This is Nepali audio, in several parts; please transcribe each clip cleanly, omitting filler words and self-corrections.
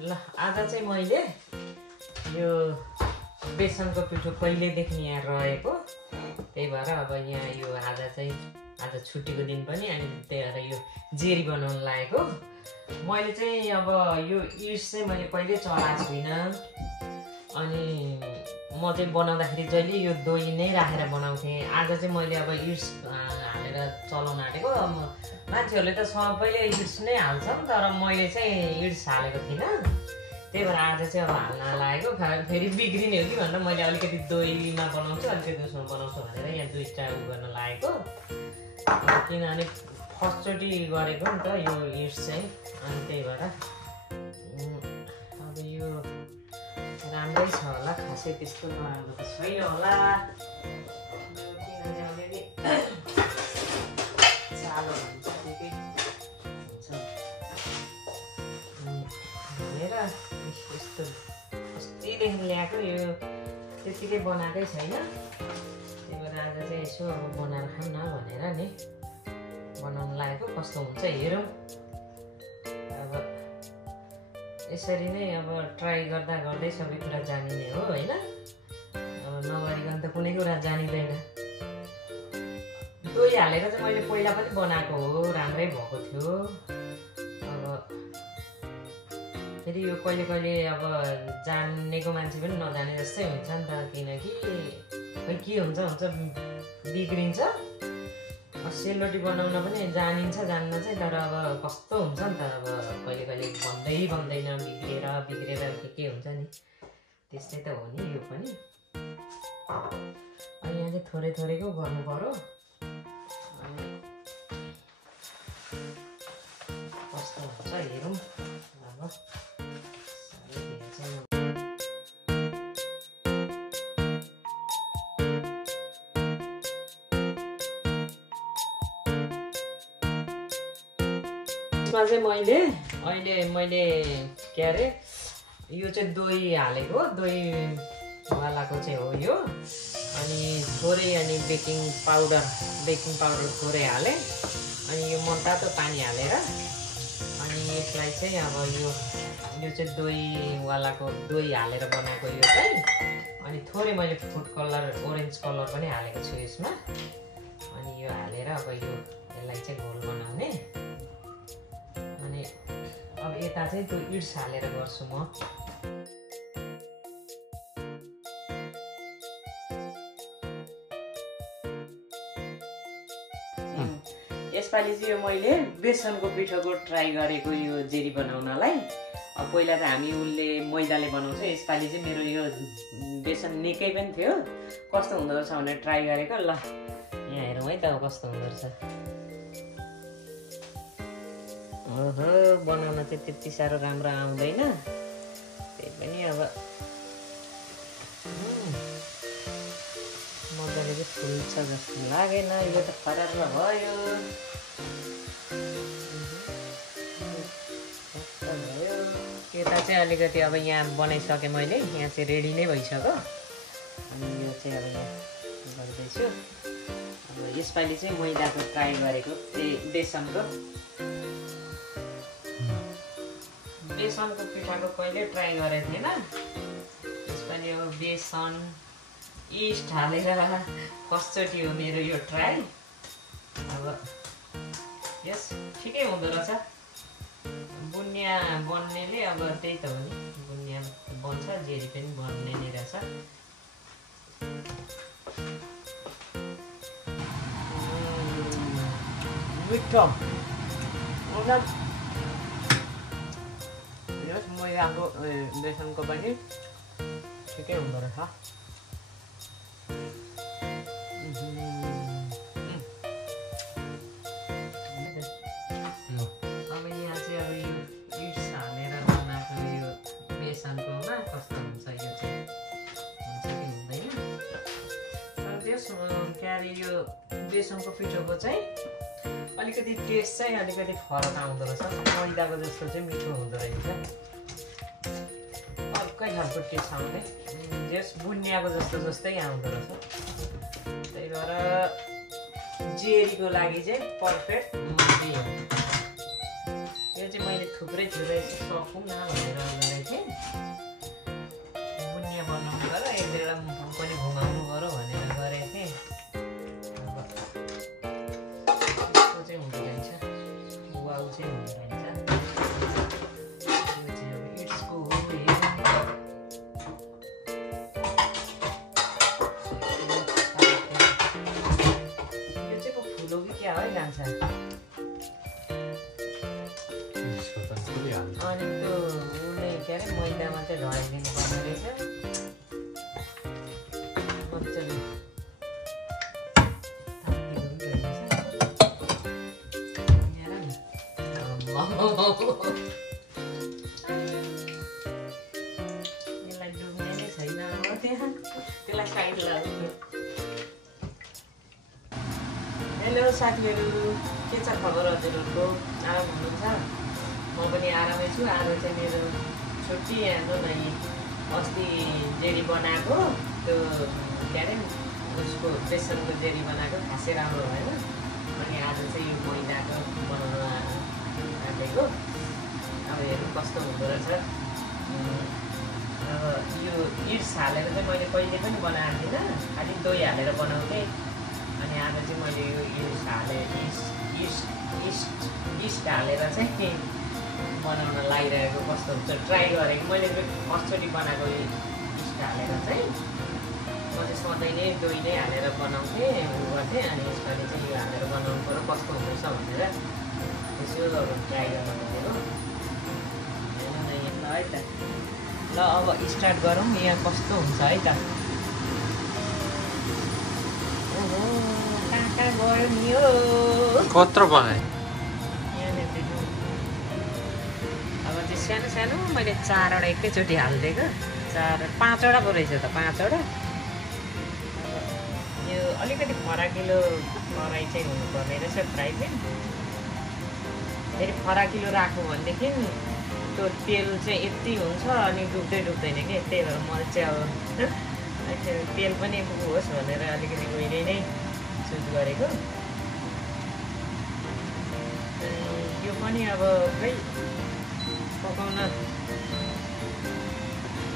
ल आज चाहिँ मैले यो बेसनको पिठो कहिलेदेखि यहाँ रहेको, त्यही भएर अब यहाँ यो आज छुट्टीको दिन पनि, अनि त्यही भएर यो जेरी बनाउन लागेको। मैले चाहिँ अब यो इस्ट चाहिँ मैले कहिले चलाएको छुइनँ, अनि म चाहिँ बनाउँदाखेरि जहिले यो दही नै राखेर बनाउँथेँ। आज चाहिँ मैले अब इस्ट हालेर चलाउन आँटेको। मान्छेहरूले त सबैले इड्स नै हाल्छन्, तर मैले चाहिँ इड्स हालेको थिइनँ, त्यही भएर आज चाहिँ अब हाल्न लागेको। फेरि बिग्रिने हो कि भनेर मैले अलिकति दहीमा बनाउँछु, अलिकति उसमा बनाउँछु भनेर यहाँ दुईवटा उ गर्न लागेको। किनभने फर्स्टचोटि गरेको नि त यो इड्स चाहिँ, अनि त्यही भएर अब यो राम्रै छ होला, खासै त्यस्तो नराम्रो त छैन होला, किनभने अलिअलि चालो भन्छ त्यही हुन्छ भनेर यस्तो अस्तिदेखि ल्याएको। यो त्यतिकै बनाएकै छैन, त्यही भएर आज चाहिँ यसो अब बनाएर खाऊँ न भनेर नि बनाउन लागेको। कस्तो हुन्छ हेरौँ, अब यसरी नै अब ट्राई गर्दा गर्दै सबै कुरा जानिने हो होइन। अब नगरिकन त कुनै कुरा जानिँदैन। दही हालेर चाहिँ मैले पहिला पनि बनाएको हो, राम्रै भएको थियो। अब फेरि यो कहिले कहिले अब जानेको मान्छे पनि नजाने जस्तै हुन्छ नि त, किनकि खै के हुन्छ बिग्रिन्छ। सेलरोटी बनाउन पनि जानिन्छ जान्न चाहिँ, तर अब कस्तो हुन्छ नि त, अब कहिले कहिले बन्दैन, बिग्रेर के हुन्छ नि, त्यस्तै त हो नि यो पनि। अनि यहाँ चाहिँ थोरै थोरैको गर्नु पर्यो, अनि कस्तो हुन्छ हेरौँ। अब यसमा चाहिँ मैले के अरे यो चाहिँ दही हालेको, दहीवालाको चाहिँ हो यो। अनि थोरै अनि बेकिङ पाउडर थोरै हालेँ, अनि यो मनतातो पानी हालेर, अनि यसलाई चाहिँ अब यो चाहिँ दहीवालाको दही हालेर बनाएको यो चाहिँ। अनि थोरै मैले फुड कलर ओरेन्ज कलर पनि हालेको छु यसमा। अनि यो हालेर अब यसलाई चाहिँ घोल बनाउने। अनि अब यता चाहिँ त्यो इड्स हालेर गर्छु म। यसपालि चाहिँ यो मैले बेसनको पिठोको ट्राई गरेको यो जेरी बनाउनलाई। अब पहिला त हामी उसले मैदाले बनाउँछ, यसपालि चाहिँ मेरो यो बेसन निकै पनि थियो। कस्तो हुँदो रहेछ भनेर ट्राई गरेको। ल यहाँ हेरौँ है त कस्तो हुँदो रहेछ। ओहो, बनाउन चाहिँ त्यति साह्रो राम्रो आउँदैन, त्यही पनि अब मजाले चाहिँ फुल्छ जस्तो लागेन। यो त फरार भयो। यता चाहिँ अलिकति अब यहाँ बनाइसकेँ मैले, यहाँ चाहिँ रेडी नै भइसक्यो। अनि यो चाहिँ अब यहाँ गर्दैछु। अब यसपालि चाहिँ मैदाको ट्राई गरेको, बेसनको पिठाको कहिले ट्राई गरेको थिएन। यसपालि अब बेसन इस्ट हालेर फर्स्टचोटि हो मेरो यो ट्राई। अब यस ठिकै हुँदो रहेछ। बुनिया बन्नेले अब त्यही त हो नि, बुनिया बन्छ, जेरी पनि बन्ने नै रहेछ। मिठो मैदाको बेसनको पनि ठिकै हुँदो रहेछ। अब यहाँ चाहिँ अब यो इड्स हालेर बनाएको यो बेसनकोमा कस्तो हुन्छ, यो चाहिँ हुन्छ कि हुँदैन। तर त्यस के अरे यो बेसनको पिठोको चाहिँ अलिकति टेस्ट चाहिँ अलिकति फरक आउँदो रहेछ। मैदाको जस्तो चाहिँ मिठो हुँदो रहेछ, अर्कै खालको टेस्ट आउने, जस बुनियाको जस्तै आउँदो रहेछ। त्यही भएर जेरीको लागि चाहिँ पर्फेक्ट यो चाहिँ मैले थुप्रै सकौँ न भनेर के अरे मैदामा चाहिँ ढलाइदिनु पर्ने रहेछ मजाले यसलाई डुब्ने नै छैन अब त्यहाँ त्यसलाई साइड लाग्यो। हेलो साथीहरू, के छ खबर हजुरहरूको? आराम हुनुहुन्छ? म पनि आरामै छु। आज चाहिँ मेरो छुट्टी। हेर्नु न, अस्ति जेरी बनाएको त्यो के अरे उसको बेसनको जेरी बनाएको खासै राम्रो भएन। अनि आज चाहिँ यो मैदाको बनाउन आँटेको। अब हेर्नु कस्तो हुँदो रहेछ। अब यो इट्स हालेर चाहिँ मैले कहिले पनि बनाएको थिइनँ, खालि दही हालेर बनाउँथेँ। अनि आज चाहिँ मैले यो इस्ट हालेर चाहिँ बनाउन लागिरहेको। कस्तो हुन्छ ट्राई गरेको। मैले फर्स्टचोटि बनाएको यो इस्ट हालेर चाहिँ म चाहिँ सधैँ नै दही नै हालेर बनाउँथेँ, उयो गर्थेँ। अनि यसपालि चाहिँ यो हालेर बनाउनु पऱ्यो, कस्तो हुँदैछ भनेर यसो अब ट्राई गर्न खोजेको। हेर्नु न यहाँ है त। ल अब स्टार्ट गरौँ, यहाँ कस्तो हुन्छ है त। ओहो, कहाँ गयो नि हो, कत्रो बनाए यहाँनिर देख्नु। अब चाहिँ सानो सानो मैले 4वटा एकैचोटि हालिदिएको। 5वटा पो रहेछ त, 5वटा। यो अलिकति फराकिलो फ्राई चाहिँ हुनुपर्ने रहेछ, फ्राई चाहिँ फेरि फराकिलो राख्नु भनेदेखि त्यो तेल चाहिँ यति हुन्छ अनि डुब्दैन कि। त्यही भएर मैले चाहिँ अब तेल पनि होस् भनेर अलिकति पहिले नै सुट गरेको। यो पनि अब खै पकाउन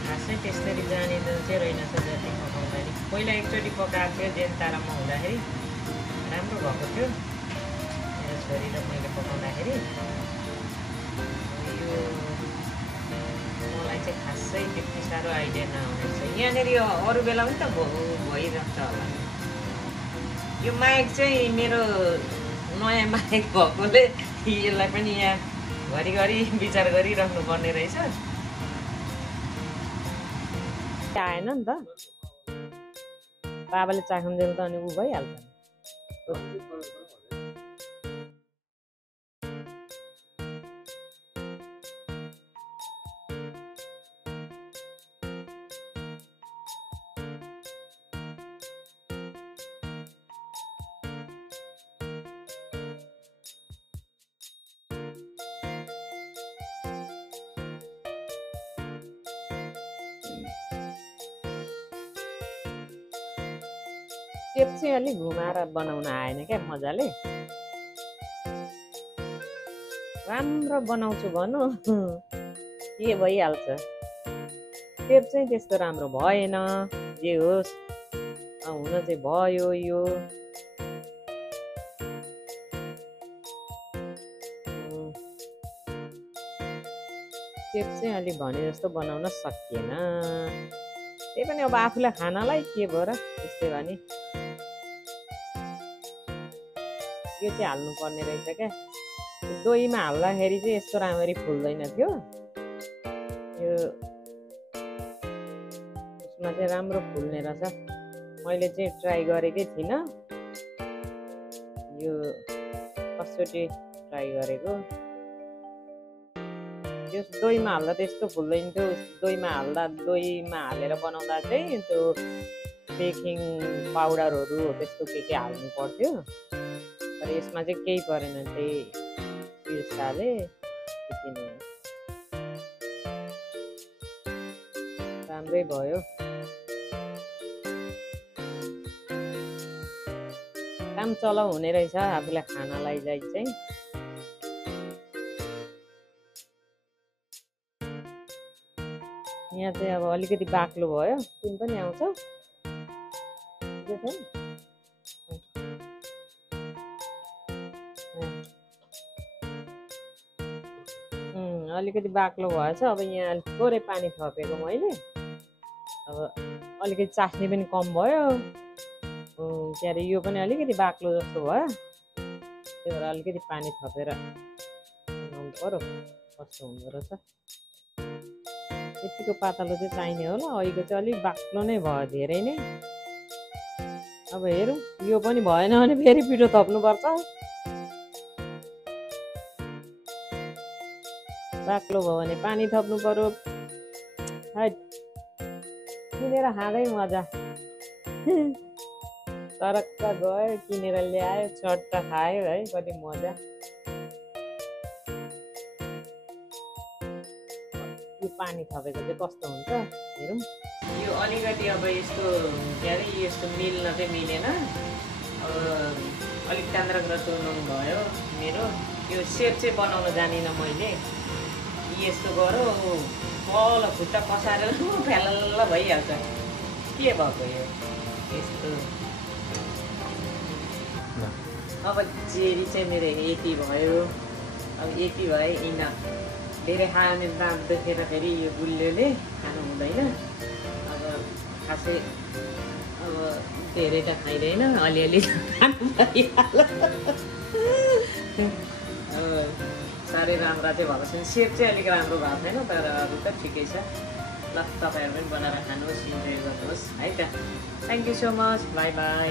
खासै त्यस्तरी जाने त चाहिँ रहेनछ जति पकाउँदा नि। पहिला एकचोटि पकाएको थियो जेन्तारामा हुँदाखेरि, राम्रो भएको थियो मेरो छोरी र मैले पकाउँदाखेरि। यो मलाई चाहिँ खासै त्यति साह्रो आइडिया नआउने रहेछ। यहाँनिर यो अरू बेला पनि त भइरहेको छ होला। यो माइक चाहिँ मेरो नयाँ माइक भएकोले यसलाई पनि यहाँ घरिघरि विचार गरिराख्नु पर्ने रहेछ। आएन नि त, बाबाले चाखुन्जेल त अनि ऊ भइहाल्छ। टेप चाहिँ अलिक घुमाएर बनाउन आएन क्या मजाले। राम्रो बनाउँछु भनु के भइहाल्छ। टेप चाहिँ त्यस्तो राम्रो भएन। जे होस् हुन चाहिँ भयो। यो टेप चाहिँ अलिक भने जस्तो बनाउन सकिएन। त्यही पनि अब आफूलाई खानलाई के भयो र, त्यस्तै भने यो चाहिँ हाल्नु पर्ने रहेछ क्या। दहीमा हाल्दाखेरि चाहिँ यस्तो राम्ररी फुल्दैन थियो। यो उसमा चाहिँ राम्रो फुल्ने रहेछ। मैले चाहिँ ट्राई गरेकै थिइनँ, यो फर्स्टचोटि ट्राई गरेको। यो दहीमा हाल्दा त्यस्तो फुल्दैन थियो। दहीमा हालेर बनाउँदा चाहिँ त्यो बेकिङ पाउडरहरू त्यस्तो के हाल्नु पर्थ्यो। तर यसमा चाहिँ केही परेन, त्यही इट्स हाले त्यति नै राम्रै भयो। काम चलाउ हुने रहेछ आफूलाई खानालाई चाहिँ। यहाँ चाहिँ अब अलिकति बाक्लो भयो। तिमी पनि आउँछ अलिकति बाक्लो भएछ। अब यहाँ थोरै पानी थपेको मैले। अब अलिकति चास्नी पनि कम भयो। के अरे यो पनि अलिकति बाक्लो जस्तो भयो। त्यही भएर अलिकति पानी थपेर बनाउनु पर्यो। कस्तो हुँदो रहेछ। यतिको पातलो चाहिँ चाहिने होला अहिलेको चाहिँ अलिक बाक्लो नै भयो धेरै नै अब हेरौँ यो पनि भएन भने फेरि पिठो थप्नुपर्छ बाक्लो भयो भने पानी थप्नु पर्यो है किनेर खाँदै मजा तरक्क गयो किनेर ल्यायो चट्ट खायो है कति मजा यो पानी थपेको चाहिँ कस्तो हुन्छ हेरौँ यो अलिकति अब यस्तो के अरे यस्तो मिल्न चाहिँ मिलेन अब अलिक तान्द्रा तुर्नु भयो मेरो यो सेप चाहिँ बनाउन जानिनँ मैले यस्तो गरौँ तल खुट्टा पसाएर फ्यालल्ल भइहाल्छ के भएको यो यस्तो अब जेरी चाहिँ मेरो यति भयो अब यति भए इन धेरै खायो भने दाँत देखेर फेरि यो गुलियोले खानु हुँदैन अब खासै अब धेरै त खाइँदैन अलिअलि खानु भइहाल्छ साह्रै राम्रो चाहिँ भएको छैन सेप चाहिँ अलिक राम्रो भएको छैन तर अरू त ठिकै छ ल तपाईँहरू पनि बनाएर खानुहोस् इन्जोय गर्नुहोस् है त thank you so much by by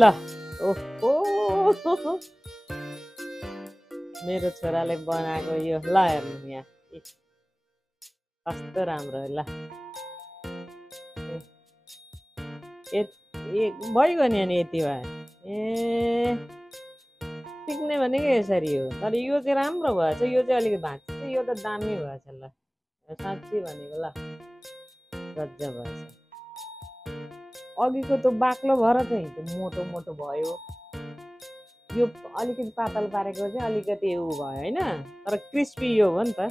ल ओहो मेरो छोराले बनाएको यो ल हेर्नु यहाँ कस्तो राम्रो ल भइगयो नि अनि यति भयो ए सिक्ने भनेको यसरी हो तर यो चाहिँ राम्रो भएछ यो चाहिँ अलिकति भाँच्छ यो त दामी भएछ ल साँच्ची भनेको ल गजब भएछ अघिको त बाक्लो भएर चाहिँ त्यो मोटो मोटो भयो यो अलिकति पातल पारेको चाहिँ अलिकति उ भयो होइन तर क्रिस्पी यो हो नि त